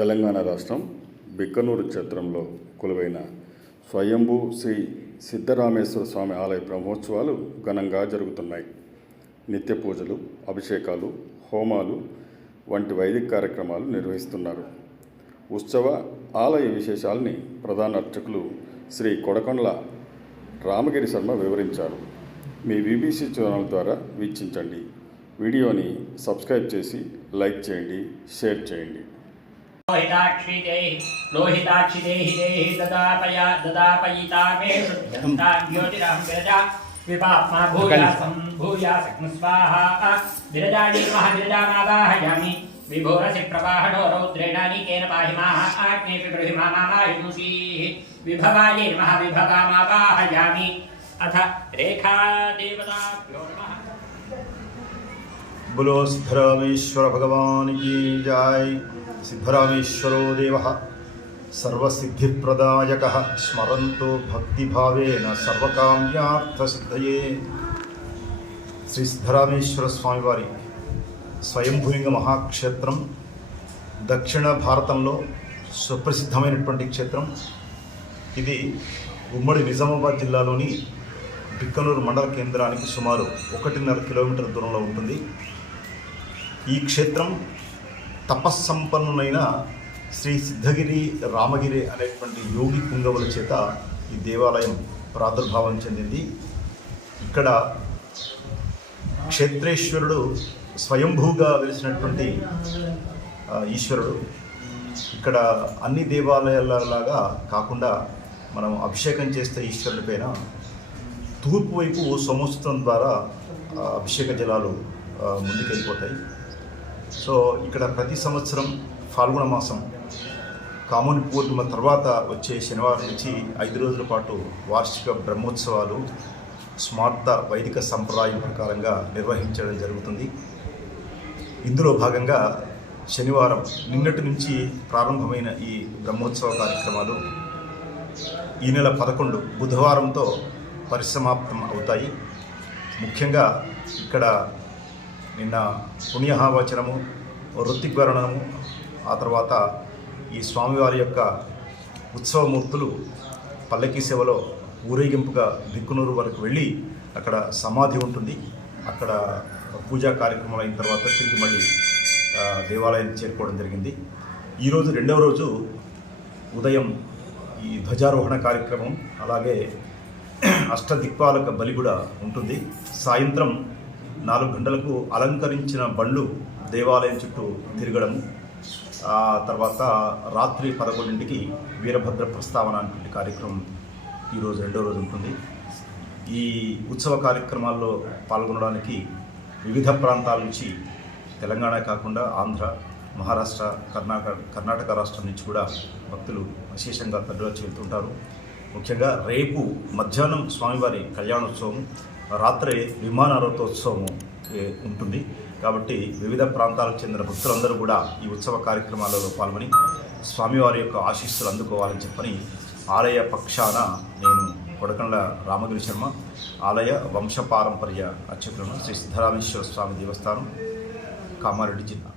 తెలంగాణ రాష్ట్రం బిక్కనూరు క్షేత్రంలో కొలువైన స్వయంభూ శ్రీ సిద్ధరామేశ్వర స్వామి ఆలయ బ్రహ్మోత్సవాలు ఘనంగా జరుగుతున్నాయి. నిత్య పూజలు, అభిషేకాలు, హోమాలు వంటి వైదిక కార్యక్రమాలు నిర్వహిస్తున్నారు. ఉత్సవ ఆలయ విశేషాలని ప్రధాన అర్చకులు శ్రీ కొడకొండ్ల రామగిరి శర్మ వివరించారు. మీ బీబీసీ ఛానల్ ద్వారా వీక్షించండి. వీడియోని సబ్స్క్రైబ్ చేసి లైక్ చేయండి, షేర్ చేయండి. लोहिताक्षी देहि ददापयिता मे शुद्धं ज्योतिरहं विरजा विपाप्मा भूयासं स्वाहा विरजानि महाविरजामावाहयामि विभोरसि प्रवाहणो रौद्रेणानिकेन पाहि माः आग्नेऽपि ब्रूहि मामायुषीः विभवायै नमः विभवामावाहयामि अथ रेखादेवताभ्यो नमः। बोलो सिद्धरामेश्वर भगवान की जय। सिद्धरामेश्वरो देवः सर्वसिद्धिप्रदायकः स्मरन्तो भक्तिभावेन सर्वकाम्यार्थसिद्धये। శ్రీ సిద్ధరామేశ్వర స్వామి వారి స్వయంభూలింగ మహాక్షేత్రం దక్షిణ భారతంలో సుప్రసిద్ధమైనటువంటి క్షేత్రం. ఇది ఉమ్మడి నిజామాబాద్ జిల్లాలోని బిక్కనూరు మండల కేంద్రానికి సుమారు 1.5 కిలోమీటర్ల దూరంలో ఉంటుంది. ఈ క్షేత్రం తపస్సంపన్నునైన శ్రీ సిద్ధగిరి రామగిరి అనేటువంటి యోగి పుంగవుల చేత ఈ దేవాలయం ప్రాదుర్భావం చెందింది. ఇక్కడ క్షేత్రేశ్వరుడు స్వయంభూగా వెలిసినటువంటి ఈశ్వరుడు. ఇక్కడ అన్ని దేవాలయాలలాగా కాకుండా మనం అభిషేకం చేస్తే ఈశ్వరుడి పైన తూర్పు వైపు సముద్రం ద్వారా అభిషేక జలాలు ముందుకెళ్ళిపోతాయి. సో ఇక్కడ ప్రతి సంవత్సరం ఫాల్గుణ మాసం కాముని పూర్ణిమ తర్వాత వచ్చే శనివారం నుంచి 5 రోజుల పాటు వార్షిక బ్రహ్మోత్సవాలు స్మార్త వైదిక సంప్రదాయం ప్రకారంగా నిర్వహించడం జరుగుతుంది. ఇందులో భాగంగా శనివారం నిన్నటి నుంచి ప్రారంభమైన ఈ బ్రహ్మోత్సవ కార్యక్రమాలు ఈ నెల 11 బుధవారంతో పరిసమాప్తం అవుతాయి. ముఖ్యంగా ఇక్కడ నిన్న పుణ్యహావచనము, ఋత్విగ్వరణము, ఆ తర్వాత ఈ స్వామివారి యొక్క ఉత్సవమూర్తులు పల్లకీ సేవలో ఊరేగింపుగా బిక్కునూరు వరకు వెళ్ళి అక్కడ సమాధి ఉంటుంది. అక్కడ పూజా కార్యక్రమాలు అయిన తర్వాత తిరిగి మళ్ళీ దేవాలయానికి చేరుకోవడం జరిగింది. ఈరోజు 2వ రోజు ఉదయం ఈ ధ్వజారోహణ కార్యక్రమం, అలాగే అష్టదిక్పాలక బలి కూడా ఉంటుంది. సాయంత్రం 4 గంటలకు అలంకరించిన బండ్లు దేవాలయం చుట్టూ తిరగడము, ఆ తర్వాత రాత్రి 11ంటికి వీరభద్ర ప్రస్తావన అనేటువంటి కార్యక్రమం ఈరోజు 2వ రోజు ఉంటుంది. ఈ ఉత్సవ కార్యక్రమాల్లో పాల్గొనడానికి వివిధ ప్రాంతాల నుంచి తెలంగాణ కాకుండా ఆంధ్ర, మహారాష్ట్ర, కర్ణాటక రాష్ట్రం నుంచి కూడా భక్తులు విశేషంగా తరలివచ్చి వెళ్తుంటారు. ముఖ్యంగా రేపు మధ్యాహ్నం స్వామివారి కళ్యాణోత్సవం, రాత్రి విమానారోహోత్సవం ఉంటుంది. కాబట్టి వివిధ ప్రాంతాలకు చెందిన భక్తులందరూ కూడా ఈ ఉత్సవ కార్యక్రమాలలో పాల్గొని స్వామివారి యొక్క ఆశీస్సులు అందుకోవాలని చెప్పని ఆలయ పక్షాన నేను కొడకొండ్ల రామగిరి శర్మ, ఆలయ వంశపారంపర్య అర్చకులను, శ్రీ సిద్ధరామేశ్వర స్వామి దేవస్థానం, కామారెడ్డి జిల్లా.